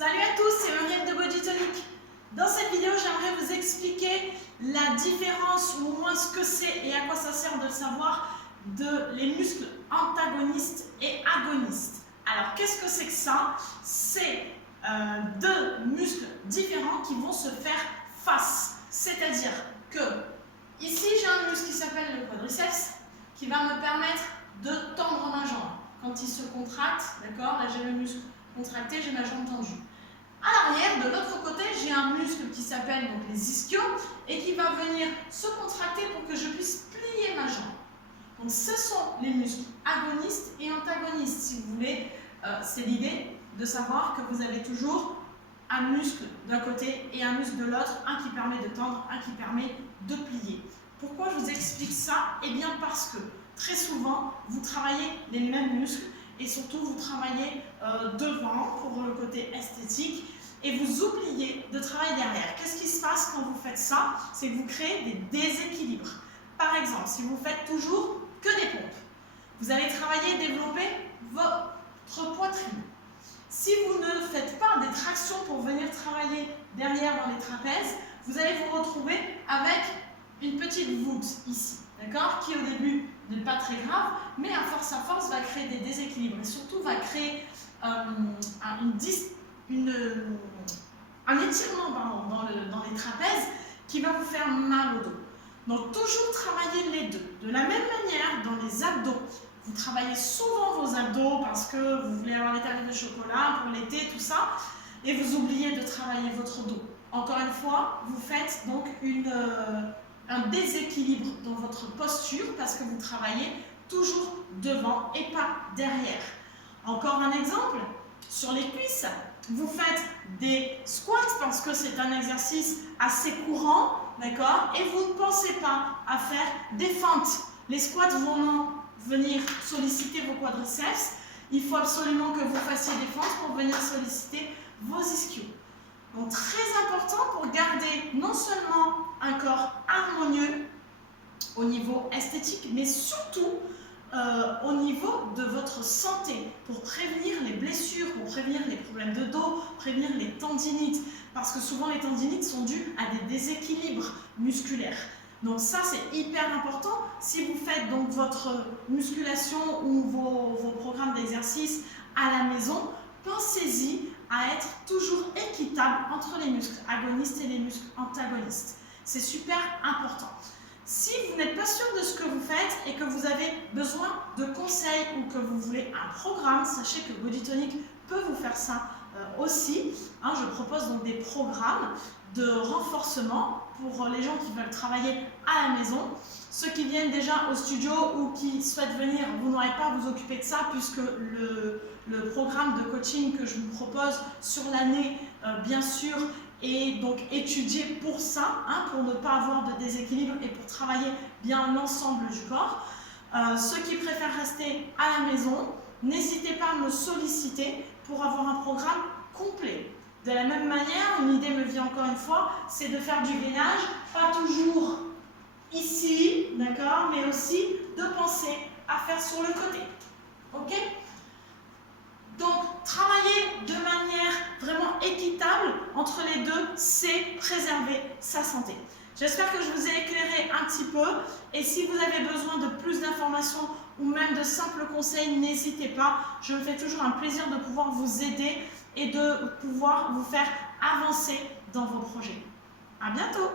Salut à tous, c'est Marianne de Bodytonic. Dans cette vidéo, j'aimerais vous expliquer la différence, ou au moins ce que c'est et à quoi ça sert de le savoir, de les muscles antagonistes et agonistes. Alors, qu'est-ce que c'est que ça? C'est deux muscles différents qui vont se faire face. C'est-à-dire que ici, j'ai un muscle qui s'appelle le quadriceps qui va me permettre de tendre ma jambe. Quand il se contracte, d'accord, là j'ai le muscle contracté, j'ai ma jambe tendue. À l'arrière, de l'autre côté, j'ai un muscle qui s'appelle donc les ischios et qui va venir se contracter pour que je puisse plier ma jambe. Donc ce sont les muscles agonistes et antagonistes, si vous voulez. C'est l'idée de savoir que vous avez toujours un muscle d'un côté et un muscle de l'autre, un qui permet de tendre, un qui permet de plier. Pourquoi je vous explique ça? Eh bien parce que très souvent, vous travaillez les mêmes muscles et surtout vous travaillez devant pour le côté esthétique et vous oubliez de travailler derrière. Qu'est-ce qui se passe quand vous faites ça? C'est que vous créez des déséquilibres. Par exemple, si vous faites toujours que des pompes, vous allez travailler et développer votre poitrine. Si vous ne faites pas des tractions pour venir travailler derrière dans les trapèzes, vous allez vous retrouver avec une petite voûte ici, d'accord, qui au début n'est pas très grave, mais à force va créer des déséquilibres et surtout va créer un étirement dans les trapèzes qui va vous faire mal au dos. Donc toujours travailler les deux. De la même manière, dans les abdos, vous travaillez souvent vos abdos parce que vous voulez avoir les tablettes de chocolat pour l'été, tout ça, et vous oubliez de travailler votre dos. Encore une fois, vous faites donc un déséquilibre dans votre posture parce que vous travaillez toujours devant et pas derrière. Encore un exemple, sur les cuisses, vous faites des squats parce que c'est un exercice assez courant, d'accord, et vous ne pensez pas à faire des fentes. Les squats vont venir solliciter vos quadriceps. Il faut absolument que vous fassiez des fentes pour venir solliciter vos ischios. Donc très important pour garder non seulement un corps harmonieux au niveau esthétique, mais surtout au niveau de votre santé, pour prévenir les blessures, pour prévenir les problèmes de dos, prévenir les tendinites, parce que souvent les tendinites sont dues à des déséquilibres musculaires. Donc ça c'est hyper important. Si vous faites donc votre musculation ou vos programmes d'exercice à la maison, pensez-y à être toujours équitable entre les muscles agonistes et les muscles antagonistes. C'est super important. Si vous n'êtes pas sûr de ce que vous faites et que vous avez besoin de conseils ou que vous voulez un programme, sachez que Bodytonic peut vous faire ça aussi. Je propose donc des programmes de renforcement pour les gens qui veulent travailler à la maison. Ceux qui viennent déjà au studio ou qui souhaitent venir, vous n'aurez pas à vous occuper de ça puisque le programme de coaching que je vous propose sur l'année, bien sûr, est donc étudié pour ça, pour ne pas avoir de déséquilibre et pour travailler bien l'ensemble du corps. Ceux qui préfèrent rester à la maison, n'hésitez pas à me solliciter pour avoir un programme complet. De la même manière, une idée me vient encore une fois, c'est de faire du gainage, pas toujours ici, d'accord, mais aussi de penser à faire sur le côté. Ok? Donc, travailler de manière vraiment équitable entre les deux, c'est préserver sa santé. J'espère que je vous ai éclairé un petit peu et si vous avez besoin de plus d'informations ou même de simples conseils, n'hésitez pas. Je me fais toujours un plaisir de pouvoir vous aider et de pouvoir vous faire avancer dans vos projets. À bientôt!